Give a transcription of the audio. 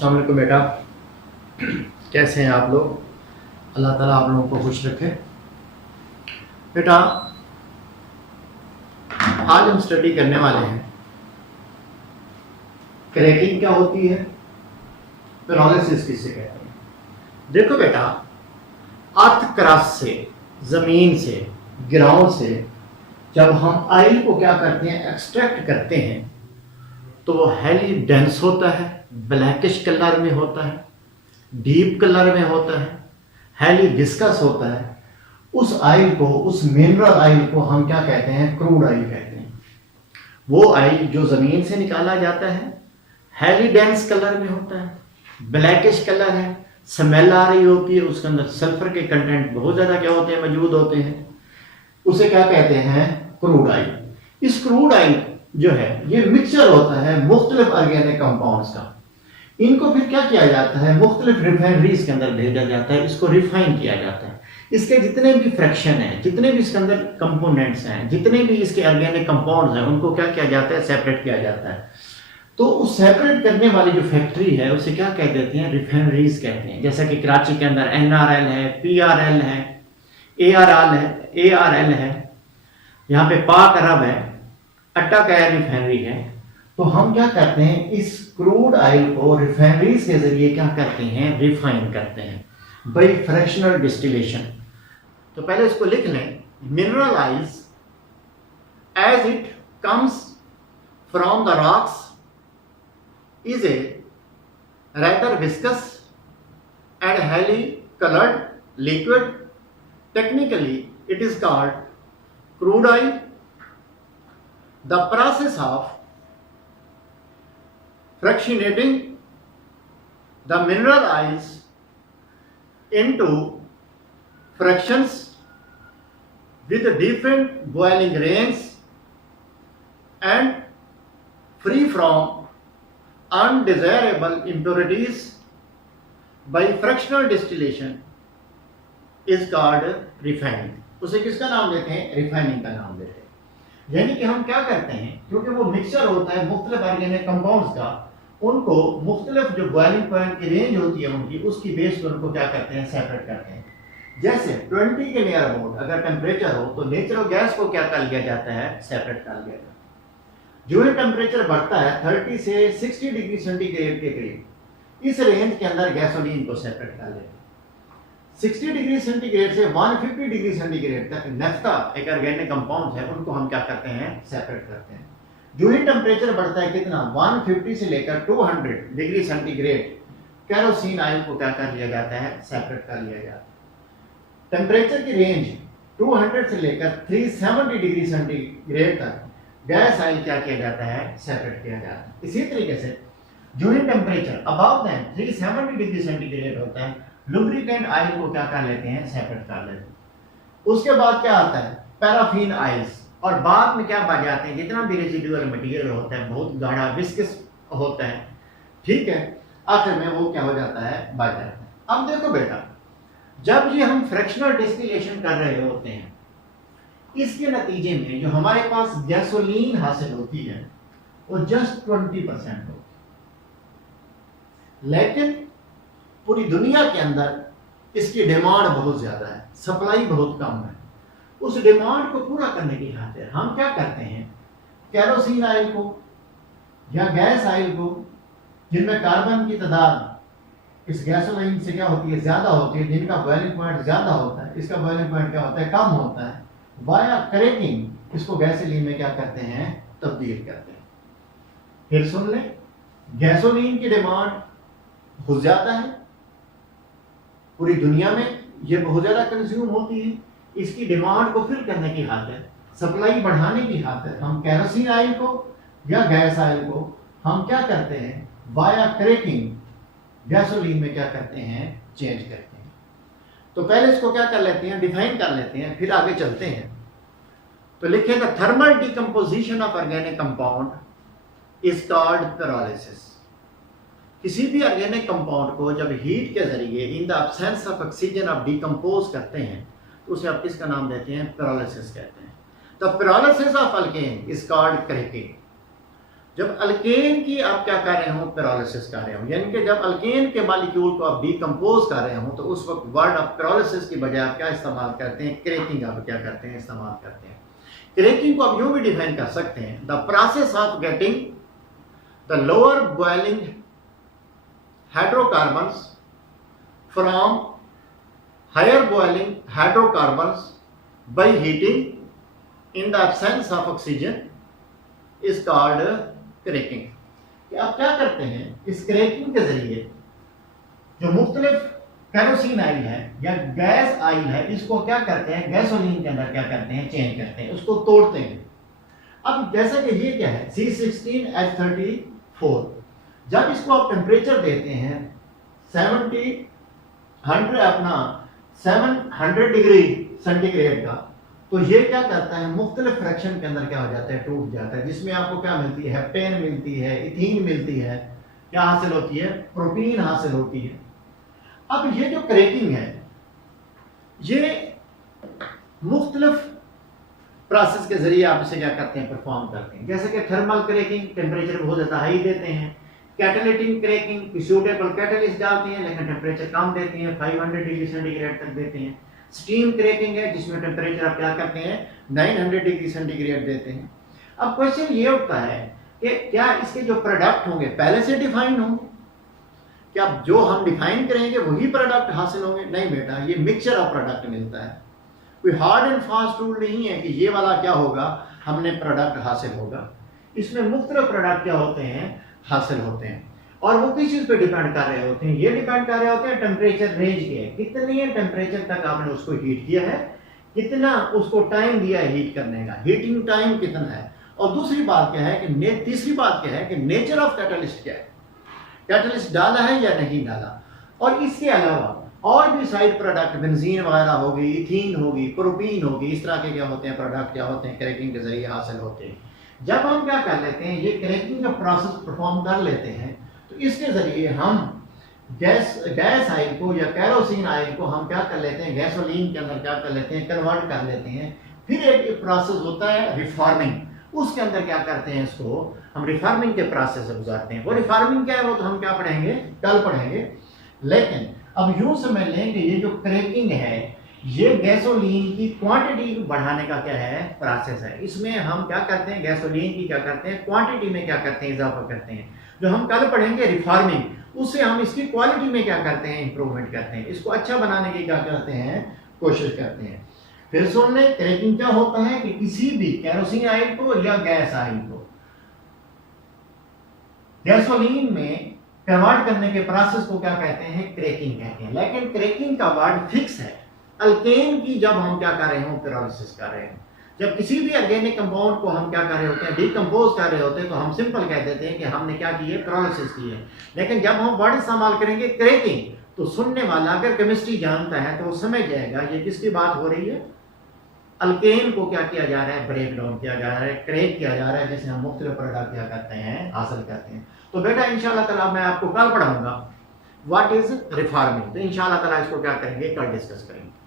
अस्सलाम वालेकुम बेटा, कैसे हैं आप लोग? अल्लाह ताला आप लोगों को खुश रखे। बेटा, आज हम स्टडी करने वाले हैं क्रैकिंग क्या होती है, पेरोलिसिस किसे कहते हैं। देखो बेटा, अर्थ क्रस्ट से, ज़मीन से, ग्राउंड से जब हम ऑयल को क्या करते हैं, एक्सट्रैक्ट करते हैं, तो वो हैली डेंस होता है, ब्लैकिश कलर में होता है, डीप कलर में होता है, हैली विस्कस होता है। उस ऑयल को, उस मिनरल ऑयल को हम क्या कहते हैं, क्रूड ऑयल कहते हैं। वो ऑयल जो ज़मीन से निकाला जाता है, हैली डेंस कलर में होता है, ब्लैकिश कलर है, स्मेल आ रही होती है, उसके अंदर सल्फर के कंटेंट बहुत ज़्यादा क्या होते हैं, मौजूद होते हैं। उसे क्या कहते हैं, क्रूड ऑयल। इस क्रूड ऑयल जो है ये मिक्सचर होता है मुख्तलिफ ऑर्गेनिक कंपाउंड्स का। इनको फिर क्या किया जाता है, मुख्तलिफ रिफाइनरीज के अंदर भेजा जाता है, इसको रिफाइन किया जाता है। इसके जितने भी फ्रैक्शन हैं, जितने भी इसके अंदर कंपोनेंट्स हैं, जितने भी इसके ऑर्गेनिक कंपाउंड्स हैं, उनको क्या किया जाता है, सेपरेट किया जाता है। तो उस सेपरेट करने वाली जो फैक्ट्री है उसे क्या कह देते हैं, रिफाइनरीज कहते हैं। जैसा कि कराची के अंदर NRL है, PRL है, ARL है, यहाँ पे पाक अरब है, अट्टा कैर रिफाइनरी है। तो हम क्या करते हैं, इस क्रूड ऑयल को रिफाइनरीज के जरिए क्या करते हैं, रिफाइन करते हैं बाय फ्रैक्शनल डिस्टिलेशन। तो पहले इसको लिख लें, mineral oils as it comes from the rocks is a rather viscous and highly colored liquid. Technically, it is called crude oil. The process of fractionating the mineral oils into fractions with different boiling ranges and free from undesirable impurities by fractional distillation is called refining. उसे किसका नाम देते हैं, refining का नाम देते हैं। यानी कि हम क्या करते हैं, क्योंकि वो मिक्सचर होता है मुख्तलिफ ऑर्गेनिक कंपाउंड्स का, उनको मुख्तलिफ जो बॉइलिंग पॉइंट की रेंज होती है उनकी, उसकी बेस पर उनको क्या करते हैं, सेपरेट करते हैं। जैसे 20 के नियर अबाउट अगर टेम्परेचर हो तो नेचुरल गैस को क्या कर लिया जाता है, सेपरेट कर लिया जाता है। जो ही टेम्परेचर बढ़ता है 30 से 60 डिग्री सेंटीग्रेड के करीब, इस रेंज के अंदर गैसोलीन को सेपरेट कर लेते हैं। 60 डिग्री सेंटीग्रेड से 150 डिग्री सेंटीग्रेड तक नेफ्था एक ऑर्गेनिक कंपाउंड है, उनको हम क्या करते हैं, सेपरेट करते हैं। जो ही टेम्परेचर बढ़ता है कितना, 150 से लेकर 200 डिग्री सेंटीग्रेड, केरोसिन ऑयल को क्या कर लिया जाता है, सेपरेट कर लिया जाता है। टेम्परेचर की रेंज 200 से लेकर 370 डिग्री सेंटीग्रेड तक गैस ऑयल क्या किया जाता है, सेपरेट किया जाता है। इसी तरीके से जो ही temperature above than 370 degree centigrade होता है, लुब्रिकेंट ऑयल को क्या कर लेते हैं, सेपरेट कर लेते हैं। उसके बाद क्या आता है, पैराफिन ऑयल्स, और बाद में क्या बच जाते हैं, जितना भी रेजिडुअल मटेरियल होता है बहुत गाढ़ा विस्कस होता है, ठीक है, आखिर में वो क्या हो जाता है, बच जाता है। अब देखो बेटा, जब ये हम फ्रैक्शनल डिस्टिलेशन कर रहे होते हैं, इसके नतीजे में जो हमारे पास गैसोलीन हासिल होती है वो जस्ट 20% होती है, लेकिन पूरी दुनिया के अंदर इसकी डिमांड बहुत ज्यादा है, सप्लाई बहुत कम है। उस डिमांड को पूरा करने की खातिर हम क्या करते हैं, केरोसिन ऑयल को या गैस ऑयल को, जिनमें कार्बन की तादाद इस गैसोलीन से क्या होती है, ज्यादा होती है, जिनका बॉइलिंग पॉइंट ज्यादा होता है, इसका बॉइलिंग पॉइंट क्या होता है, कम होता है, वाया क्रैकिंग इसको गैसोलीन में क्या करते हैं, तब्दील करते हैं। फिर सुन लें, गैसोलीन की डिमांड बहुत ज्यादा है, पूरी दुनिया में ये बहुत ज्यादा कंज्यूम होती है। इसकी डिमांड को फिल करने की खातिर, सप्लाई बढ़ाने की खातिर हम केरोसिन ऑयल को या गैस ऑयल को हम क्या करते हैं, वाया क्रैकिंग गैसोलीन में क्या करते हैं, चेंज करते हैं। तो पहले इसको क्या कर लेते हैं, डिफाइन कर लेते हैं, फिर आगे चलते हैं। तो लिखे, the thermal decomposition of organic compound is called pyrolysis. किसी भी ऑर्गेनिक कंपाउंड को जब हीट के जरिए in the absence of oxygen आप डिकम्पोज करते हैं तो उसे आप किसका नाम देते हैं, पेरोलिसिस कहते हैं। The pyrolysis of alkane is called cracking. जब अल्केन की आप क्या कर रहे हो, पेरोलिसिस कर रहे हो, यानी कि जब अल्केन के मॉलिक्यूल को आप डिकम्पोज कर रहे हो तो उस वक्त वर्ड ऑफ पेरोलिसिस की बजाय आप क्या इस्तेमाल करते हैं, क्रैकिंग आप क्या करते हैं, इस्तेमाल करते हैं। क्रैकिंग को आप यूं भी डिफाइन कर सकते हैं, the process of getting the lower boiling hydrocarbons from higher boiling hydrocarbons by heating in the absence of oxygen is called cracking. कि आप क्या करते हैं, इस क्रैकिंग के जरिए जो मुख्तलिफ केरोसिन आयल है या गैस आयल है, इसको क्या करते हैं, गैसोलीन के अंदर क्या करते हैं, चेंज करते हैं, उसको तोड़ते हैं। अब जैसा कि ये क्या है, C16H34, जब इसको आप टेम्परेचर देते हैं 700 डिग्री सेंटीग्रेड का, तो ये क्या करता है, मुख्तलिफ फ्रैक्शन के अंदर क्या हो जाता है, टूट जाता है, जिसमें आपको क्या मिलती है, हेप्टेन मिलती है, इथीन मिलती है, क्या हासिल होती है, प्रोटीन हासिल होती है। अब ये जो क्रैकिंग है, ये मुख्तलिफ प्रोसेस के जरिए आप इसे क्या करते हैं, परफॉर्म करते हैं। जैसे कि थर्मल क्रैकिंग, टेम्परेचर बहुत ज़्यादा हाई देते हैं। कैटालिटिक क्रैकिंग, सूटेबल कैटलिस्ट डालते हैं लेकिन टेम्परेचर कम देते हैं, 500 डिग्री सेंटीग्रेड तक देते हैं। स्टीम क्रैकिंग है जिसमें टेम्परेचर आप क्या करते हैं, 900 डिग्री सेंटीग्रेड देते हैं। अब क्वेश्चन ये उठता है कि क्या इसके जो प्रोडक्ट होंगे पहले से डिफाइन होंगे, क्या जो हम डिफाइन करेंगे वही प्रोडक्ट हासिल होंगे? नहीं बेटा, ये मिक्सचर ऑफ प्रोडक्ट मिलता है। कोई हार्ड एंड फास्ट रूल नहीं है कि ये वाला क्या होगा, हमने प्रोडक्ट हासिल होगा। इसमें मुख्तलिफ प्रोडक्ट क्या होते हैं, हासिल होते हैं। और वो किस चीज़ पे डिपेंड कर रहे होते हैं, ये डिपेंड कर रहे होते हैं टेम्परेचर रेंज के, कितने टेम्परेचर तक आपने उसको हीट किया है, कितना उसको टाइम दिया है हीट करने का, हीटिंग टाइम कितना है। और दूसरी बात क्या है कि तीसरी बात क्या है कि नेचर ऑफ कैटलिस्ट क्या है, कैटलिस्ट डाला है या नहीं डाला। और इसके अलावा और भी साइड प्रोडक्ट, बेंजीन वगैरह होगी, इथीन होगी, प्रोपीन होगी, इस तरह के क्या होते हैं प्रोडक्ट, क्या होते हैं, क्रैकिंग के जरिए हासिल होते हैं। जब हम क्या कर लेते हैं, ये क्रैकिंग का प्रोसेस परफॉर्म कर लेते हैं, तो इसके जरिए हम गैस आयल को या कैरोसिन आयल को हम क्या कर लेते हैं, गैसोलीन के अंदर क्या कर लेते हैं, कन्वर्ट कर लेते हैं। फिर एक प्रोसेस होता है रिफॉर्मिंग, उसके अंदर क्या करते हैं, इसको हम रिफॉर्मिंग के प्रोसेस से गुजारते हैं। वो रिफॉर्मिंग क्या है, वो तो हम क्या पढ़ेंगे, कल पढ़ेंगे। लेकिन अब यूं समझ लें कि ये जो क्रैकिंग है, ये गैसोलीन की क्वांटिटी बढ़ाने का क्या है, प्रोसेस है। इसमें हम क्या करते हैं, गैसोलीन की क्या करते हैं, क्वांटिटी में क्या करते हैं, इजाफा करते हैं। जो हम कल पढ़ेंगे रिफॉर्मिंग, उससे हम इसकी क्वालिटी में क्या करते हैं, इंप्रूवमेंट करते हैं, इसको अच्छा बनाने की क्या करते हैं, कोशिश करते हैं। फिर सुन लें, क्रैकिंग क्या होता है कि किसी भी कैरोसिन आयल को या गैस आयल को गैसोलीन में कन्वर्ट करने के प्रोसेस को क्या कहते हैं, क्रैकिंग कहते हैं। लेकिन क्रैकिंग का वर्ड फिक्स है। अल्केन की जब हम क्या कर रहे हो, पेरोलिसिस कर रहे हैं, जब किसी भी ऑर्गेनिक कंपाउंड को हम क्या कर रहे होते हैं, डिकम्पोज कर रहे होते हैं, तो हम सिंपल कह देते हैं कि हमने क्या की है, पेरोलिसिस की है। लेकिन जब हम वर्ड इस्तेमाल करेंगे क्रैकिंग, तो सुनने वाला अगर केमिस्ट्री जानता है तो वो समझ जाएगा ये किसकी बात हो रही है। अल्केन को क्या किया जा रहा है, ब्रेक डाउन किया जा रहा है, क्रैक किया जा रहा है, जिससे हम मुख्तलिफ प्रोडक्ट क्या करते हैं, हासिल करते हैं। तो बेटा इंशाल्लाह ताला मैं आपको कल पढ़ाऊंगा व्हाट इज रिफॉर्मिंग। तो इंशाल्लाह ताला इसको क्या करेंगे, कल डिस्कस करेंगे।